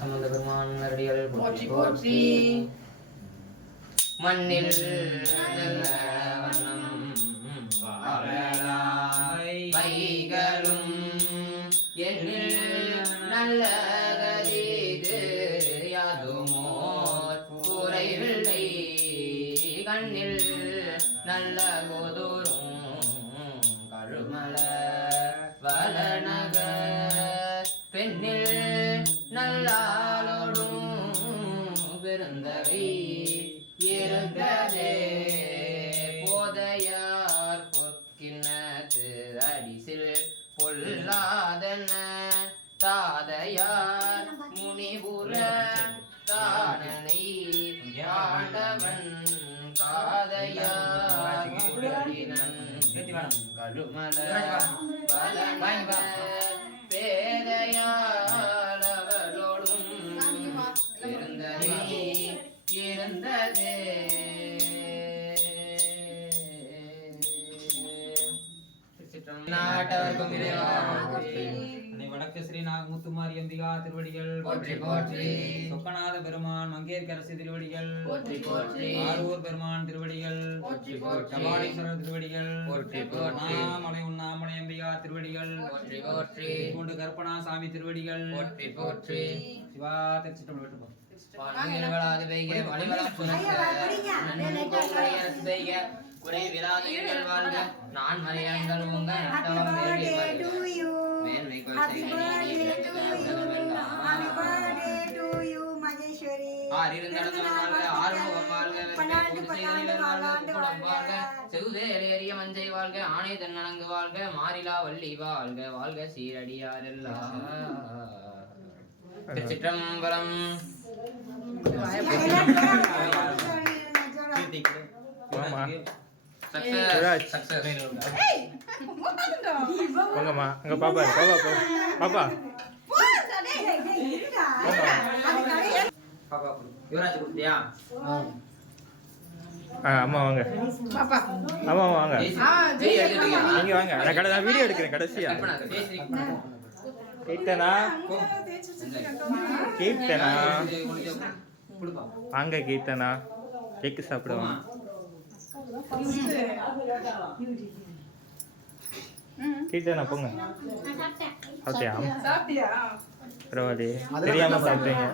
சம்பந்த பெருமான் மரடிகள் போற்றி போற்றி. மண்ணில் நல்ல வண்ணம் வைகளும் எண்ணில் நல்ல கலீது யாதுமோ குறைவில்லை. கண்ணில் நல்ல கோதூரும் கழுமல வளநக பெண்ணில் நல்லாளோடும் பெருந்தகை இருந்ததே. போதையார் பொற்கிணத்து அடிசில் பொல்லாதன தாதையார் முனிபுர தானனை ஆண்டவன் காதையார் கழுமல பலனக பேதையாளவளோடும் இருந்ததே. நாட்டவர்க்கும் வடக்கு ஸ்ரீ நாகமுத்துமாரி அம்பிகா திருவடிகள் போற்றி போற்றி. சொக்கநாத பெருமான் மங்கேற்கரசி திருவடிகள் போற்றி போற்றி. ஆரூர் பெருமான் திருவடிகள் போற்றி போற்றி. கபாலீஸ்வரர் திருவடிகள் போற்றி போற்றி. நாமலை உண்ணாமலை அம்பிகா திருவடிகள் போற்றி போற்றி. கொண்டு கற்பனா சாமி திருவடிகள் போற்றி போற்றி. சிவா திருச்சிட்டம் விட்டுப்போம். வான்மீன்களாது பெய்க மணிவளம் சுரக்க நன்கோமலையரசு பெய்க குறை விராதைகள் வாழ்க நான் மலையங்கள் உங்க நட்டவம் மேன்மை கொள் செவுதேறிய மஞ்சை வாழ்க ஆணை தென்னணங்கு வாழ்க மாறிலா வள்ளி வாழ்க வாழ்க சீரடியாரெல்லாம். திருச்சிற்றம்பலம். போங்கம்மா அங்க பாப்பா பாப்பா அம்மா வாங்க அம்மா வாங்க நீங்க வாங்க நான் வீடியோ எடுக்கிறேன் கடைசியா. கீர்த்தனா வாங்க கீர்த்தனா கேக்கு சாப்பிடுவாங்க. கீர்த்தனா போங்க. சாப்பிட்டியா? பரவாயில்லையே தெரியாம சாப்பிட்டீங்க.